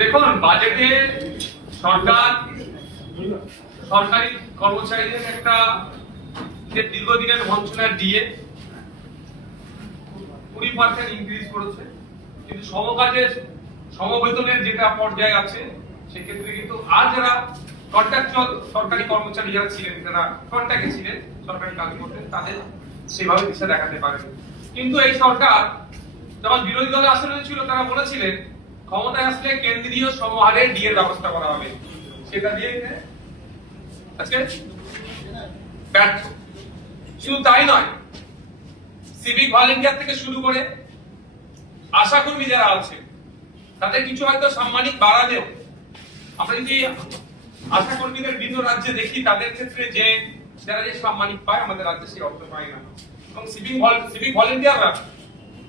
দেখুন, বাজেটে সরকার সরকারি কর্মচারীদের একটা দীর্ঘদিনের বঞ্চনার দিয়ে 20% ইনক্রিজ করেছে, কিন্তু সমকাজের সমবেতনের যেটা পর্যায়ে আছে সেক্ষেত্রে কিন্তু আর যারা কন্ট্রাকচুয়াল সরকারি কর্মচারী যারা ছিলেন, যারা কন্ট্রাক্টে ছিলেন, সরকারি কাজ করতেন, তাদের সেভাবে দিশা দেখাতে পারে। কিন্তু এই সরকার যখন বিরোধী দলে আসলে ছিল, তারা বলেছিলেন ক্ষমতায় আসলে কেন্দ্রীয় সমহারে ডিএর ব্যবস্থা করা হবে, সেটা দিয়ে আজকে ব্যর্থ। শুধু তাই নয়, সিভিক ভলেন্টিয়ার থেকে শুরু করে আশাকর্মী যারা আছে তাদের কিছু হয়তো সাম্মানিক বাড়ালেও আমরা যদি আশাকর্মীদের ভিন্ন রাজ্যে দেখি, তাদের ক্ষেত্রে যে যারা যে সাম্মানিক পায়, আমাদের রাজ্যে সেই অর্থ পায় না। এবং সিভিক ভলেন্টিয়াররা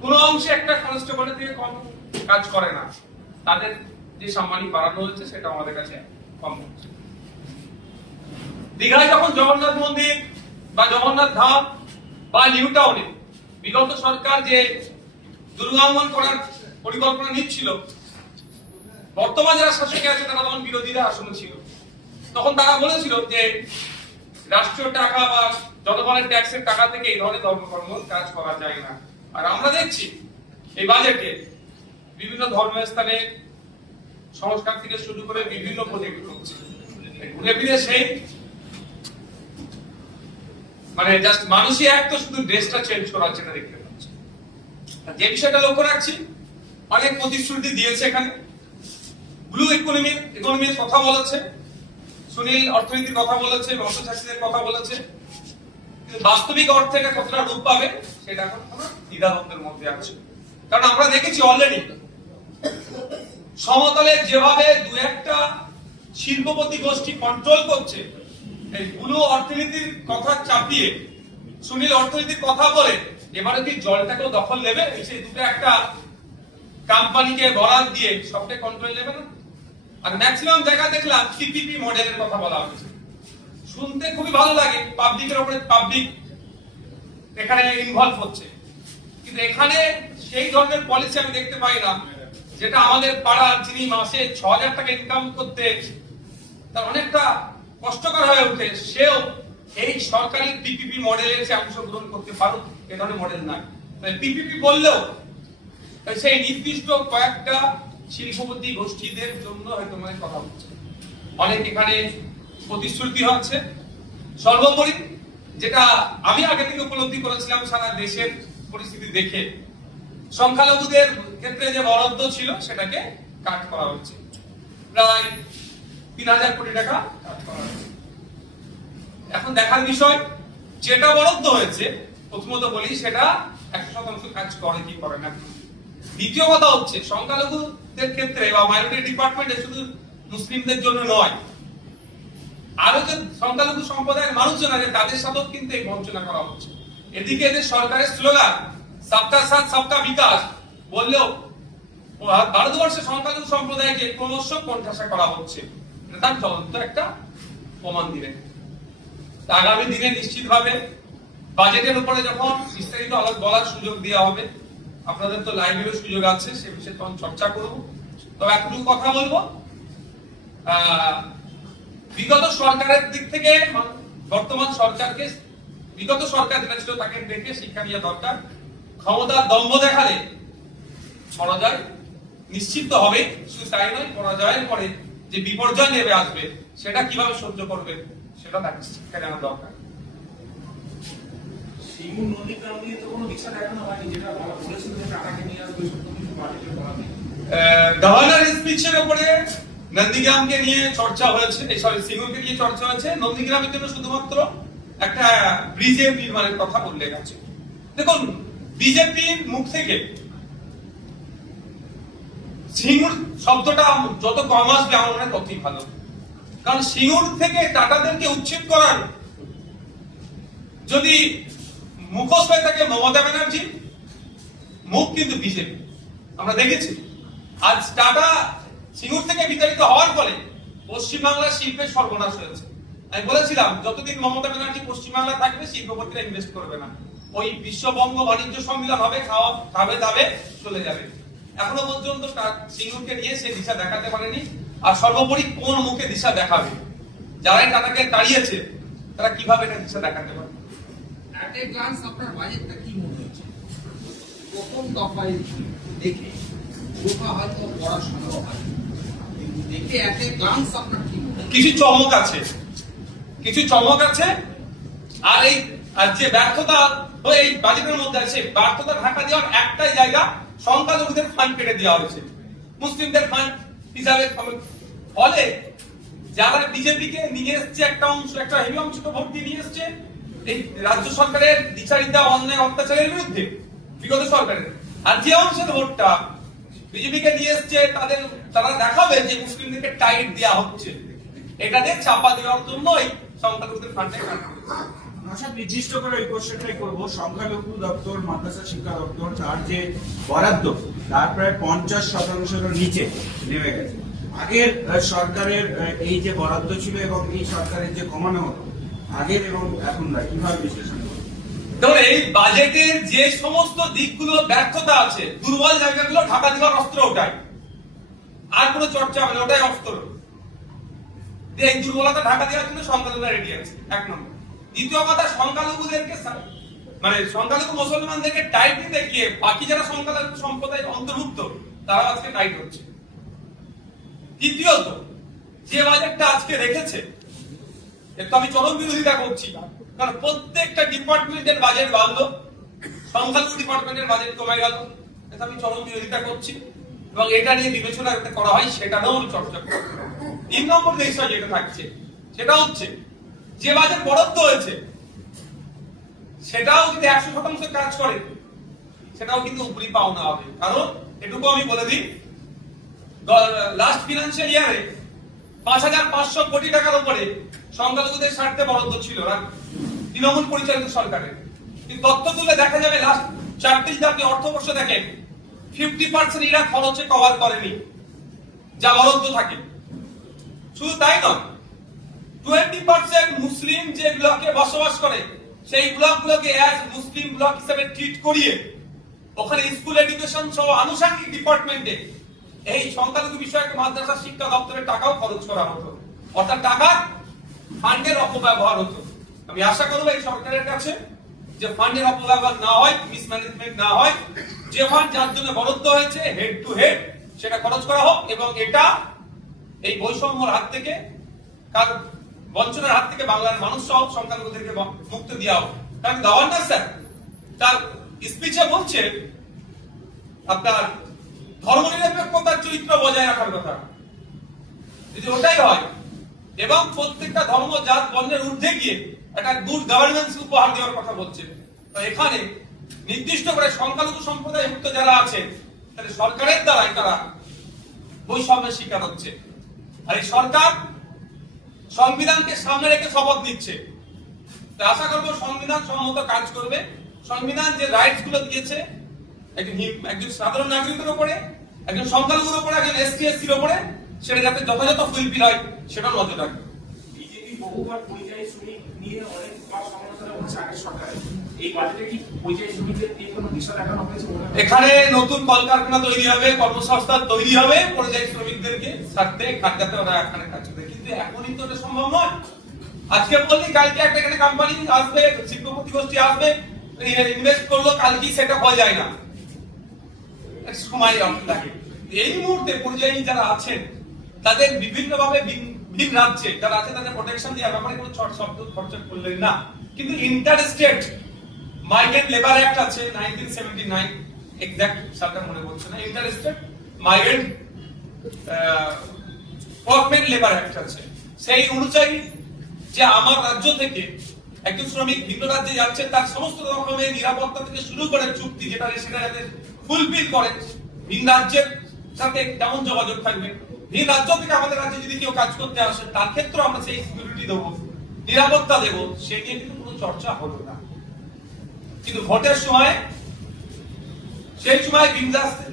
কোন অংশে একটা কনস্টেবলের থেকে কম কাজ করে না, তাদের যে সাম্মানিক বাড়ানো হচ্ছে সেটা আমাদের কাছে কম হচ্ছে। দীঘায় যখন জগন্নাথ মন্দির বা জগন্নাথ ধাম বা নিউ টাউনে বিগত সরকার যে দুর্গাঙ্গন করার পরিকল্পনা নিচ্ছিল, বর্তমান যারা শাসকে আছে তারা তখন বিরোধীরা আসনে ছিল, তখন তারা বলেছিল যে রাষ্ট্রীয় টাকা বা জনগণের ট্যাক্সের টাকা থেকে এই ধরনের ধর্মকর্ম কাজ করা যায় না। আর আমরা দেখছি এই বাজেটে বিভিন্ন ধর্মস্থানে সংস্কার থেকে শুরু করে বিভিন্ন প্রজেক্ট হচ্ছে, ঘুরে ফিরে সেই মানে জাস্ট মানুষই এক তো শুধু ড্রেসটা চেঞ্জ করার জন্য দেখতে পাচ্ছি। যে বিষয়টা লক্ষ্য রাখছি, অনেক প্রতিশ্রুতি দিয়েছে এখানে, ব্লু ইকোনমির কথা বলেছে, সুনীল অর্থনীতির কথা বলেছে, অর্থশাস্ত্রের কথা বলেছে, কিন্তু বাস্তবিক অর্থে এটা কতটা রূপ পাবে সেটা এখন দ্বিধাদ্বন্দ্বের মধ্যে আছে। কারণ আমরা দেখেছি অলরেডি সমতলে যেভাবে দু একটা শিল্পপতি গোষ্ঠী কন্ট্রোল করছে, এই ব্লু অর্থনীতির কথা চাপিয়ে সুনীল অর্থনীতির কথা বলে এবারে কি জলটাকেও দখল নেবে, সেই দুটো একটা কোম্পানিকে বরাদ দিয়ে সবটাই কন্ট্রোল নেবে না। আর ম্যাক্সিমাম জায়গা দেখলাম পিপিপি মডেলের কথা বলা হচ্ছে, শুনতে খুবই ভালো লাগে, পাবলিকের উপরে পাবলিক এখানে ইনভলভ হচ্ছে, কিন্তু এখানে সেই ধরনের পলিসি আমি দেখতে পাই না, যেটা আমাদের পাড়ার যিনি মাসে ৬,০০০ টাকা ইনকাম করতে তার অনেকটা কষ্টকর হয়ে ওঠে, সেও এই সরকারি পিপিপি মডেলের সে অংশগ্রহণ করতে পারুক, এ ধরনের মডেল নাই। পিপিপি বললেও সেই নির্দিষ্ট কয়েকটা শিল্পপতি গোষ্ঠীদের জন্য হয়তো মানে কথা হচ্ছে, অনেক এখানে প্রতিশ্রুতি হচ্ছে। সর্বোপরি যেটা আমি আগে থেকে উপলব্ধি করেছিলাম সারা দেশের পরিস্থিতি দেখে, সংখ্যালঘুদের ক্ষেত্রে যে বরাদ্দ ছিল সেটাকে কাট করা হচ্ছে, প্রায় ৩,০০০ কোটি টাকা কাট করা হচ্ছে। এখন দেখার বিষয়, যেটা বরাদ্দ হয়েছে প্রথমত বলি সেটা ১০০% কাজ করে কি করে না। দ্বিতীয় কথা হচ্ছে, সংখ্যালঘুদের ক্ষেত্রে বা মাইনরিটি ডিপার্টমেন্টে শুধু মুসলিমদের জন্য নয়, আরো যে সংখ্যালঘু সম্প্রদায়ের মানুষজন আছে তাদের সাথেও কিন্তু এই বঞ্চনা করা হচ্ছে। এদিকে এদের সরকারের স্লোগান সবকা সাথ সবকা বিকাশ বললেও ভারতবর্ষের সংখ্যালঘু সম্প্রদায়কে ক্রমশ কোণঠাসা করা হচ্ছে, এটা তার জ্বলন্ত একটা প্রমাণ দিলেন। আগামী দিনে নিশ্চিতভাবে বাজেটের উপরে যখন বিস্তারিত বলার সুযোগ দেওয়া হবে, আপনাদের তো লাইভেরও সুযোগ আছে, সে বিষয়ে তখন চর্চা করব। তবে এতটুকু কথা বলবো, বিগত সরকারের দিক থেকে বর্তমান সরকারকে, বিগত সরকার যেটা ছিল তাকে দেখে শিক্ষা নেওয়া দরকার। ক্ষমতার দম্ভ দেখালে পরাজয় নিশ্চিত হবে, শুধু তাই নয়, পরাজয়ের পরে যে বিপর্যয় নেমে আসবে সেটা কিভাবে সহ্য করবে সেটা তাকে শিক্ষা নেওয়া দরকার। গভর্নর স্পিচের উপরে নন্দীগ্রামকে নিয়ে চর্চা হয়েছে, সিঙ্গুরকে নিয়ে চর্চা হয়েছে, নন্দীগ্রামের জন্য শুধুমাত্র একটা ব্রিজের নির্মাণের কথা উল্লেখ আছে। দেখুন, বিজেপির মুখ থেকে সিঙ্গুর শব্দটা যত কম আসবে আমার মনে হয় ততই ভালো, কারণ সিঙ্গুর থেকে টাটাদেরকে উচ্ছেদ করার যদি মুখোশ হয়ে থাকে মমতা ব্যানার্জি, মুখ কিন্তু বিজেপি। আমরা দেখেছি আজ টাটা সিঙ্গুর থেকে বিতাড়িত হওয়ার ফলে পশ্চিমবাংলার শিল্পের সর্বনাশ হয়েছে। আমি বলেছিলাম যতদিন মমতা ব্যানার্জি পশ্চিমবাংলা থাকবে শিল্পপতিরা ইনভেস্ট করবে না, ওই বিশ্ববঙ্গ বাণিজ্য সম্মেলন হবে, খাবে দাবে চলে যাবে। এখনো পর্যন্ত সিঙ্গুরকে নিয়ে সে দিশা দেখাতে পারেনি। আর সর্বোপরি কোন মুখে দিশা দেখাবে? যারাই টাটাকে তাড়িয়েছে তারা কিভাবে এটা দিশা দেখাতে পারে? এট এ গ্লান্স আপনার বাজেটটা কি মনে হচ্ছে? প্রথম দফায় দেখে গোপা হয়তো পড়াশোনা হয়, কিন্তু দেখে এট এ গ্লান্স আপনার কি মনে হচ্ছে? কিছু চমক আছে। আর যে ব্যর্থতা এই বাজেটের মধ্যে আছে, ব্যর্থতা ঢাকা দেওয়ার একটাই জায়গা, সংখ্যালঘুদের ফান্ড কেটে দেওয়া হয়েছে, মুসলিমদের ফান্ড হিসাবে। ফলে যারা বিজেপিকে নিয়ে এসছে একটা অংশ, একটা হেভি অংশকে ভোট দিয়ে নিয়ে এসছে এই রাজ্য সরকারের দ্বিচারিতা অন্যায় অত্যাচারের বিরুদ্ধে বিগত সরকারের, আর যে অংশের ভোটটা বিজেপিকে নিয়ে এসছে তারা দেখাবে যে মুসলিমদেরকে টাইট দেওয়া হচ্ছে, এটা দিয়ে চাপা দেওয়ার জন্যই সংখ্যালঘুদের ফান্ডে নির্দিষ্ট করে এই কোশ্চেনটাই করবো। সংখ্যালঘু দপ্তর, মাদ্রাসা শিক্ষা দপ্তর, তার যে বরাদ্দ তার প্রায় 50% নিচে নেমে গেছে। আগের সরকারের এই যে বরাদ্দ ছিল এবং এই সরকারের যে কমানো হতো আগের এবং এখনকার, কিভাবে বিশ্লেষণ করবো? ধরুন, এই বাজেটের যে সমস্ত দিকগুলো ব্যর্থতা আছে, দুর্বল জায়গাগুলো ঢাকা দেওয়ার অস্ত্র ওটাই, আর কোনো চর্চা হবে না, ওটাই অস্ত্র। এই দুর্বলতা ঢাকা দেওয়ার জন্য সংখ্যালঘুরা রেডি আছে, এক নম্বর। দ্বিতীয় কথা, সংখ্যালঘুদেরকে মানে সংখ্যালঘু মুসলমানদেরকে টাইট দিতে গিয়ে বাকি যারা সংখ্যালঘু সম্প্রদায়ের অন্তর্ভুক্ত তারা আজকে টাইট হচ্ছে। তৃতীয়ত, যে বাজেটটা আজকে রেখেছে একটু আমি চরম বিরোধিতা করছি, কারণ প্রত্যেকটা ডিপার্টমেন্টের বাজেট বাড়লো, সংখ্যালঘু ডিপার্টমেন্টের বাজেট কমে গেল, এটা আমি চরম বিরোধিতা করছি এবং এটা নিয়ে বিবেচনা করা হয় সেটাও আমি চর্চা করব। 3 নম্বর বিষয় যেটা থাকছে সেটা হচ্ছে যে বাজেট বরাদ্দ হয়েছে সেটাও যদি 100% কাজ করে সেটাও কিন্তু উপরি পাওনা হবে। কারণ এটুকু আমি বলে দিই, লাস্ট ফিনান্সিয়াল ইয়ারে 5500 কোটি টাকার উপরে সংখ্যালঘুদের স্বার্থে বরাদ্দ ছিল তৃণমূল পরিচালিত সরকারের। কিন্তু তথ্য তুলে দেখা যাবে লাস্ট 4 আপনি অর্থবর্ষ দেখেন 50% এরা খরচে কভার করেনি যা বরাদ্দ থাকে। শুধু তাই নয়, 20% মুসলিম যে ব্লকে বসবাস করে সেই ব্লকগুলোকে অ্যাজ মুসলিম ব্লক হিসেবে ট্রিট করিয়ে ওখানে স্কুল এডুকেশন সহ আনুষঙ্গিক ডিপার্টমেন্টে এই সংখ্যালঘু বিষয়ক মাদ্রাসা শিক্ষা দপ্তরের টাকাও খরচ করা হতো, অর্থাৎ টাকা ফান্ডের অপব্যবহার হতো। আমি আশা করবো এই সরকারের কাছে যে ফান্ডের অপব্যবহার না হয়, মিসম্যানেজমেন্ট না হয়, যে ফান্ড যার জন্য বরাদ্দ হয়েছে হেড টু হেড সেটা খরচ করা হোক এবং এটা এই বৈষম্যের হাত থেকে, বঞ্চনার হাত থেকে বাংলার মানুষ সহ সংখ্যালঘুদেরকে মুক্তি দেওয়া হোক। কারণ গভর্নর স্যার তার স্পিচে বলছে আপনার ধর্মনিরপেক্ষতার চরিত্র বজায় রাখার কথা। যদি ওটাই হয় এবং প্রত্যেকটা ধর্ম জাত বর্ণের ঊর্ধ্বে গিয়ে একটা গুড গভর্নেন্স উপহার দেওয়ার কথা বলছে, তো এখানে নির্দিষ্ট করে সংখ্যালঘু সম্প্রদায় মুক্ত যারা আছে তাহলে সরকারের দ্বারাই তারা বৈষম্যের শিকার হচ্ছে। আর এই সরকার সংবিধানকে সামনে রেখে শপথ নিচ্ছে। আশা করবো সংবিধান সম্মত কাজ করবে। সংবিধান যে রাইটস গুলো দিয়েছে একজন সাধারণ নাগরিকের উপরে, একজন সংখ্যালঘুর উপরে, একজন এসটি এসসির উপরে, সেটা যাতে যথাযথ ফুলফিল হয় সেটা নজর রাখবে। বিজেপি বহুবার পরিযায়ী শ্রমিক নিয়ে অনেক সমালোচনা করছে আগের সরকারে, এই বাজেটে কি পরিযায়ী শ্রমিকদের নিয়ে কোনো দিশা দেখানো হয়েছে? এখানে নতুন কলকারখানা তৈরি হবে, কর্মসংস্থান তৈরি হবে পরিযায়ী শ্রমিকদেরকে সাথে খাদ্যাতে ওরা এখানে কাজ করবে, কিন্তু এখনই তো এটা সম্ভব নয়। আজকে বললি কালকে একটা এখানে কোম্পানি আসবে, শিল্পপতি গোষ্ঠী আসবে, ইনভেস্ট করলো, কালকে সেটা হয়ে যায় না, সময় লাগে। এই মুহূর্তে পরিযায়ী যারা আছেন তাদের বিভিন্ন ভাবে ভিন রাজ্যে যারা আছে তাদের প্রোটেকশন দেওয়ার ব্যাপারে কোনো শব্দ খরচা করলেন না। কিন্তু inter state migrant labour act আছে 1979, এক্সাক্ট সালটা মনে পড়ছে না, inter state migrant workman labour act আছে। সেই অনুযায়ী যে আমার রাজ্য থেকে একজন শ্রমিক ভিন্ন রাজ্যে যাচ্ছে তার সমস্ত রকমের নিরাপত্তা থেকে শুরু করে চুক্তি যেটা সেটা যাতে ফুলফিল করে, ভিন রাজ্যের সাথে কেমন যোগাযোগ থাকবে, ভিন রাজ্য থেকে আমাদের রাজ্যে যদি কেউ কাজ করতে আসে তার ক্ষেত্রে আমরা সেই সিকিউরিটি দেবো, নিরাপত্তা দেবো, সে নিয়ে কিন্তু কোনো চর্চা হলো না। কিন্তু ভোটের সময় সেই সময় ভিন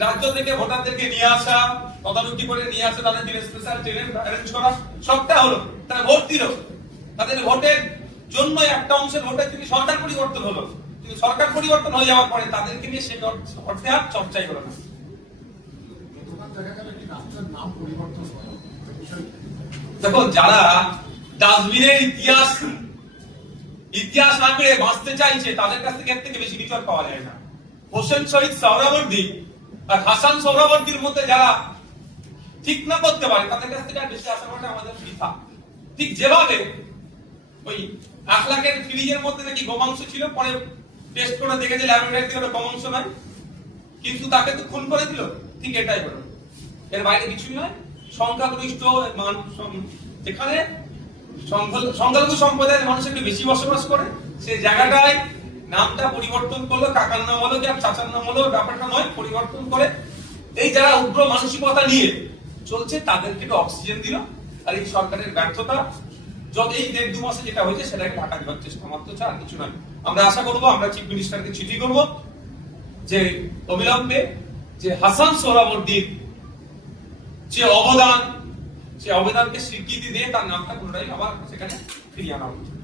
রাজ্য থেকে ভোটারদেরকে নিয়ে আসা, তদারকি করে নিয়ে আসা, তাদের জন্য স্পেশাল ট্রেন অ্যারেঞ্জ করা, সবটা হলো। তারা ভোট দিল, তাদের ভোটের জন্য একটা অংশের ভোটের থেকে সরকার পরিবর্তন হলো, কিন্তু সরকার পরিবর্তন হয়ে যাওয়ার পরে তাদেরকে নিয়ে সেই অর্থে আর চর্চাই হলো না। দেখো, যারা ডাস্টবিনের ইতিহাস আঁকড়ে বাঁচতে চাইছে তাদের কাছ থেকে এর থেকে বেশি কিছু আর পাওয়া যায় না। হোসেন শহীদ সোহরাওয়ার্দী আর হাসান সোহরাওয়ার্দীর মধ্যে যারা ঠিক না করতে পারে তাদের কাছ থেকে আর বেশি আশা করাটা আমাদের বৃথা। ঠিক যেভাবে ওই 1 লাখের ফ্রিজের মধ্যে নাকি গোমাংস ছিল, পরে টেস্ট করে দেখেছে ল্যাবরেটরিতে ওটা গোমাংস নয়, কিন্তু তাকে তো খুন করে দিল। ঠিক এটাই হলো, এর বাইরে কিছুই নয়। সংখ্যাগরিষ্ঠ যেখানে সংখ্যালঘু সম্প্রদায়ের মানুষ একটু বেশি বসবাস করে সেই জায়গাটায় নামটা পরিবর্তন করলো, কাকার নাম হলো কি আর চাচার নাম হলো, ব্যাপারটা নয়, পরিবর্তন করে এই যারা উগ্র মানসিকতা নিয়ে চলছে তাদেরকে একটু অক্সিজেন দিল। আর এই সরকারের ব্যর্থতা যত এই 1.5-2 মাসে যেটা হয়েছে সেটাকে ঢাকা দেওয়ার চেষ্টা মাত্র, আর কিছু নয়। আমরা আশা করবো, আমরা চিফ মিনিস্টারকে চিঠি করবো যে অবিলম্বে যে হাসান সোহরাওয়ার্দীর যে অবদান, সে অবদানকে স্বীকৃতি দিয়ে তার নামটা পুনরায় আবার সেখানে ফিরিয়ে আনা উচিত।